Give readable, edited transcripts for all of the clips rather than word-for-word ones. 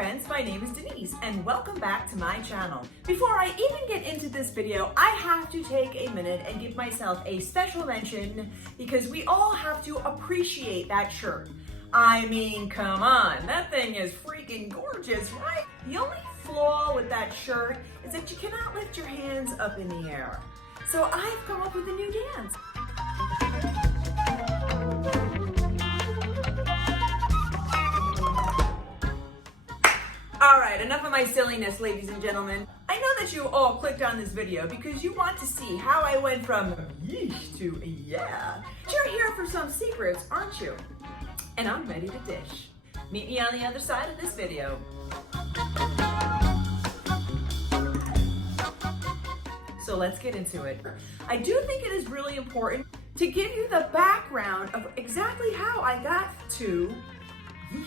friends, my name is Denise and welcome back to my channel. Before I even get into this video, I have to take a minute and give myself a special mention because we all have to appreciate that shirt. I mean, come on, that thing is freaking gorgeous, right? The only flaw with that shirt is that you cannot lift your hands up in the air. So I've come up with a new dance. All right, enough of my silliness, ladies and gentlemen. I know that you all clicked on this video because you want to see how I went from yeesh to yeah. You're here for some secrets, aren't you? And I'm ready to dish. Meet me on the other side of this video. So let's get into it. I do think it is really important to give you the background of exactly how I got to yeesh.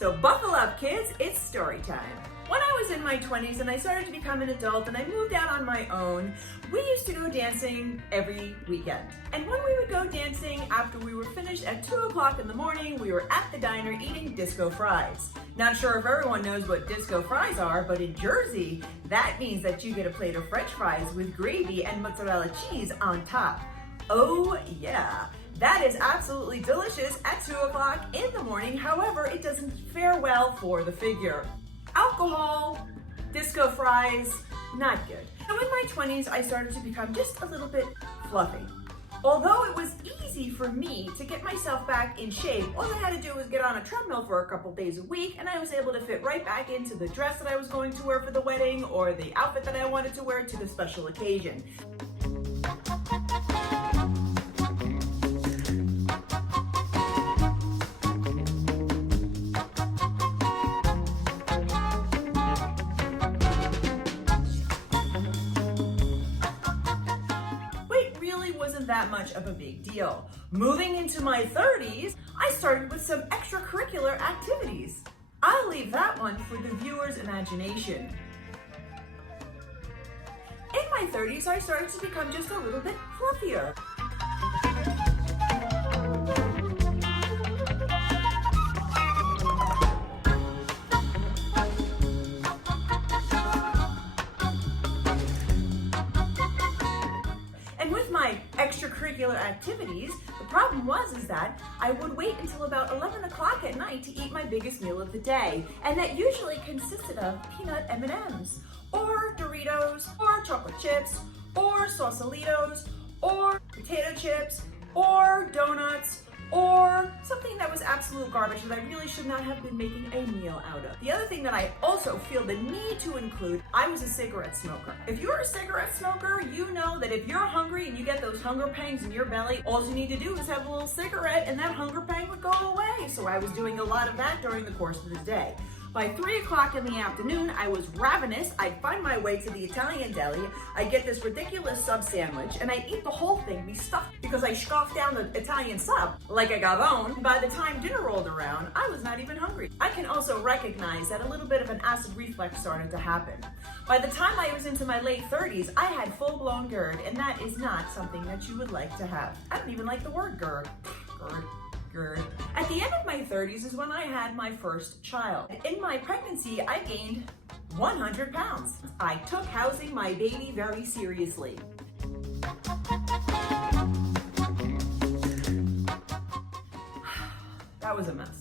So buckle up, kids, it's story time. When I was in my 20s and I started to become an adult and I moved out on my own, we used to go dancing every weekend. And when we would go dancing, after we were finished at 2 o'clock in the morning, we were at the diner eating disco fries. Not sure if everyone knows what disco fries are, but in Jersey, that means that you get a plate of French fries with gravy and mozzarella cheese on top. Oh yeah. That is absolutely delicious at 2 o'clock in the morning. However, it doesn't fare well for the figure. Alcohol, disco fries, not good. So in my 20s, I started to become just a little bit fluffy. Although it was easy for me to get myself back in shape, all I had to do was get on a treadmill for a couple days a week and I was able to fit right back into the dress that I was going to wear for the wedding or the outfit that I wanted to wear to the special occasion. That much of a big deal. Moving into my 30s, I started with some extracurricular activities. I'll leave that one for the viewer's imagination. In my 30s, I started to become just a little bit fluffier. Extracurricular activities, the problem was that I would wait until about 11 o'clock at night to eat my biggest meal of the day, and that usually consisted of peanut M&Ms, or Doritos, or chocolate chips, or Sausalitos, or potato chips, or donuts, or something that was absolute garbage that I really should not have been making a meal out of. The other thing that I also feel the need to include, I was a cigarette smoker. If you're a cigarette smoker, you know that if you're hungry and you get those hunger pangs in your belly, all you need to do is have a little cigarette and that hunger pang would go away. So I was doing a lot of that during the course of the day. By 3 o'clock in the afternoon, I was ravenous. I'd find my way to the Italian deli. I'd get this ridiculous sub sandwich and I'd eat the whole thing, be stuffed because I scoffed down the Italian sub like a gavone. By the time dinner rolled around, I was not even hungry. I can also recognize that a little bit of an acid reflux started to happen. By the time I was into my late 30s, I had full-blown GERD, and that is not something that you would like to have. I don't even like the word GERD. GERD. At the end of my 30s is when I had my first child. In my pregnancy, I gained 100 pounds. I took housing my baby very seriously. That was a mess.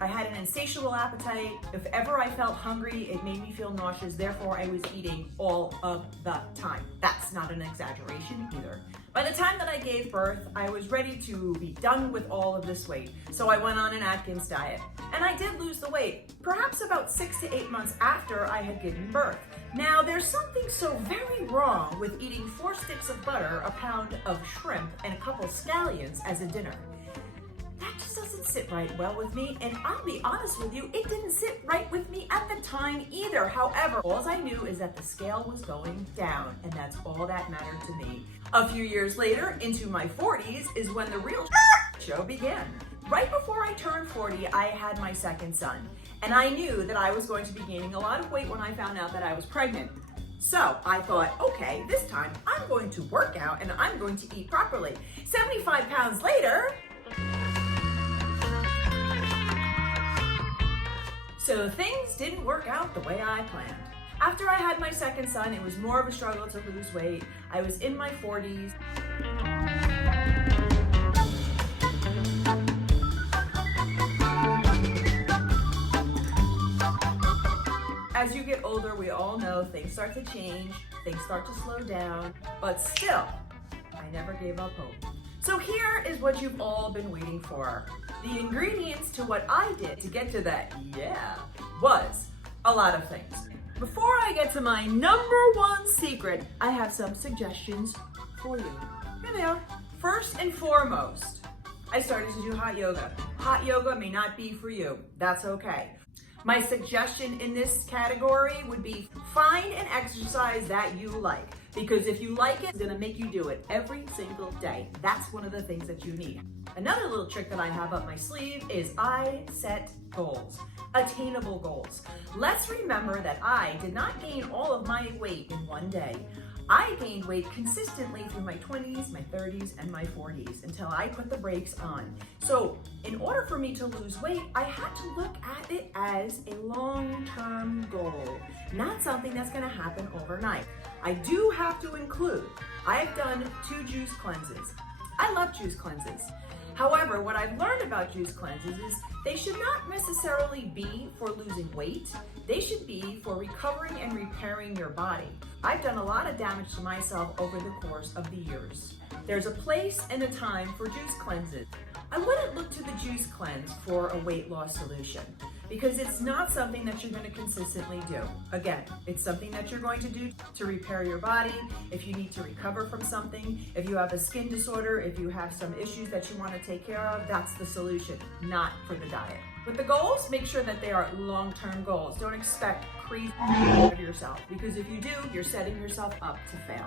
I had an insatiable appetite. If ever I felt hungry, it made me feel nauseous. Therefore, I was eating all of the time. That's not an exaggeration either. By the time that I gave birth, I was ready to be done with all of this weight. So I went on an Atkins diet. And I did lose the weight, perhaps about 6 to 8 months after I had given birth. Now, there's something so very wrong with eating 4 sticks of butter, a pound of shrimp, and a couple scallions as a dinner. That just doesn't sit right well with me, and I'll be honest with you, it didn't sit right with me at the time either. However, all I knew is that the scale was going down, and that's all that mattered to me. A few years later, into my 40s, is when the real show began. Right before I turned 40, I had my second son, and I knew that I was going to be gaining a lot of weight when I found out that I was pregnant. So I thought, okay, this time I'm going to work out and I'm going to eat properly. 75 pounds later, So things didn't work out the way I planned. After I had my second son, it was more of a struggle to lose weight. I was in my 40s. As you get older, we all know things start to change, things start to slow down, but still, I never gave up hope. So here is what you've all been waiting for. The ingredients to what I did to get to that was a lot of things. Before I get to my number one secret, I have some suggestions for you. Here they are. First and foremost, I started to do hot yoga. Hot yoga may not be for you. That's okay. My suggestion in this category would be find an exercise that you like. Because if you like it, it's gonna make you do it every single day. That's one of the things that you need. Another little trick that I have up my sleeve is I set goals, attainable goals. Let's remember that I did not gain all of my weight in one day. I gained weight consistently through my 20s, my 30s, and my 40s until I put the brakes on. So in order for me to lose weight, I had to look at it as a long-term goal, not something that's gonna happen overnight. I do have to include, I've done 2 juice cleanses. I love juice cleanses. However, what I've learned about juice cleanses is they should not necessarily be for losing weight. They should be for recovering and repairing your body. I've done a lot of damage to myself over the course of the years. There's a place and a time for juice cleanses. I wouldn't look to the juice cleanse for a weight loss solution because it's not something that you're going to consistently do. Again, it's something that you're going to do to repair your body, if you need to recover from something, if you have a skin disorder, if you have some issues that you want to take care of, that's the solution, not for the diet. With the goals, make sure that they are long-term goals. Don't expect crazy out of yourself because if you do, you're setting yourself up to fail.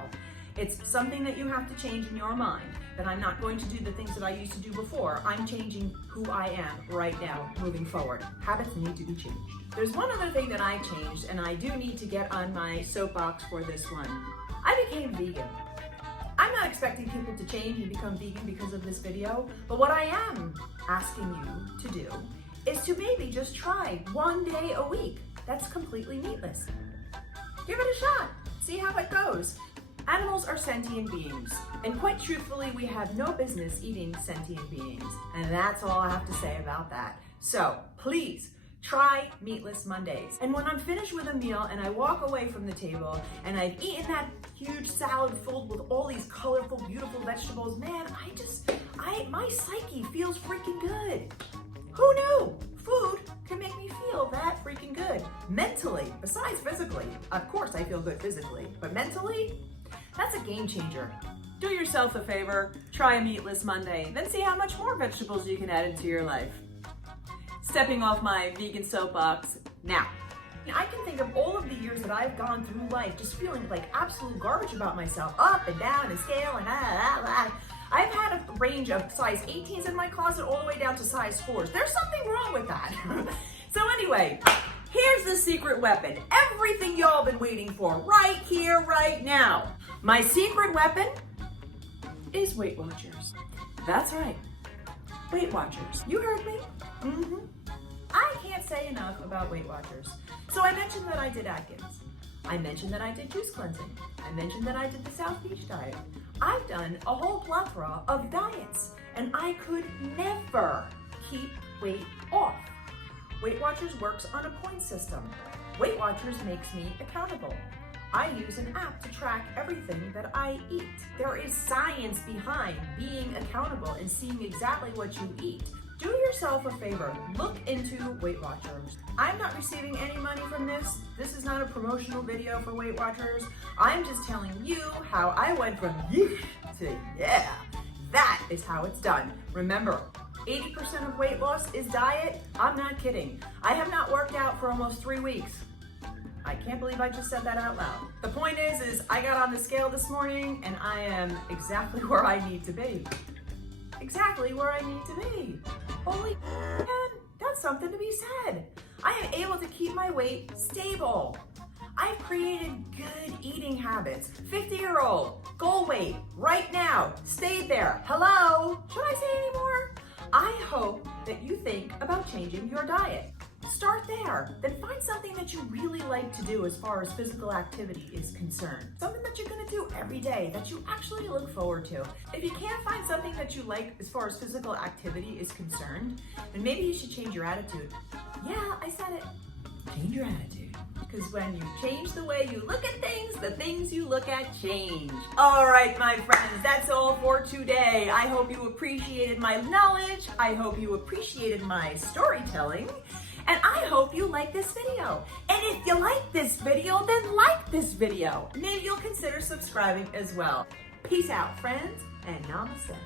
It's something that you have to change in your mind, that I'm not going to do the things that I used to do before. I'm changing who I am right now, moving forward. Habits need to be changed. There's one other thing that I changed, and I do need to get on my soapbox for this one. I became vegan. I'm not expecting people to change and become vegan because of this video, but what I am asking you to do is to maybe just try 1 day a week. That's completely meatless. Give it a shot. See how it goes. Animals are sentient beings, and quite truthfully, we have no business eating sentient beings, and that's all I have to say about that. So please try Meatless Mondays. And when I'm finished with a meal and I walk away from the table and I've eaten that huge salad filled with all these colorful, beautiful vegetables, man, my psyche feels freaking good. Who knew? Food can make me feel that freaking good. Mentally, besides physically. Of course I feel good physically, but mentally, that's a game changer. Do yourself a favor, try a Meatless Monday, then see how much more vegetables you can add into your life. Stepping off my vegan soapbox now. I can think of all of the years that I've gone through life just feeling like absolute garbage about myself, up and down and scale and I've had a range of size 18s in my closet all the way down to size 4s. There's something wrong with that. So anyway, here's the secret weapon. Everything y'all been waiting for right here, right now. My secret weapon is Weight Watchers. That's right, Weight Watchers. You heard me. I can't say enough about Weight Watchers. So I mentioned that I did Atkins. I mentioned that I did juice cleansing. I mentioned that I did the South Beach diet. I've done a whole plethora of diets, and I could never keep weight off. Weight Watchers works on a point system. Weight Watchers makes me accountable. I use an app to track everything that I eat. There is science behind being accountable and seeing exactly what you eat. Do yourself a favor, look into Weight Watchers. I'm not receiving any money from this. This is not a promotional video for Weight Watchers. I'm just telling you how I went from yeesh to yeah. That is how it's done. Remember, 80% of weight loss is diet. I'm not kidding. I have not worked out for almost 3 weeks. I can't believe I just said that out loud. The point is I got on the scale this morning and I am exactly where I need to be. Exactly where I need to be. Holy man, that's something to be said. I am able to keep my weight stable. I've created good eating habits. 50-year-old, goal weight, right now, stayed there. Hello? Should I say any more? I hope that you think about changing your diet. Start there. Then find something that you really like to do as far as physical activity is concerned. Something that you're gonna do every day that you actually look forward to. If you can't find something that you like as far as physical activity is concerned, then maybe you should change your attitude. Yeah, I said it. Change your attitude. Because when you change the way you look at things, the things you look at change. All right, my friends, that's all for today. I hope you appreciated my knowledge. I hope you appreciated my storytelling. And I hope you like this video. And if you like this video, then like this video. Maybe you'll consider subscribing as well. Peace out, friends, and namaste.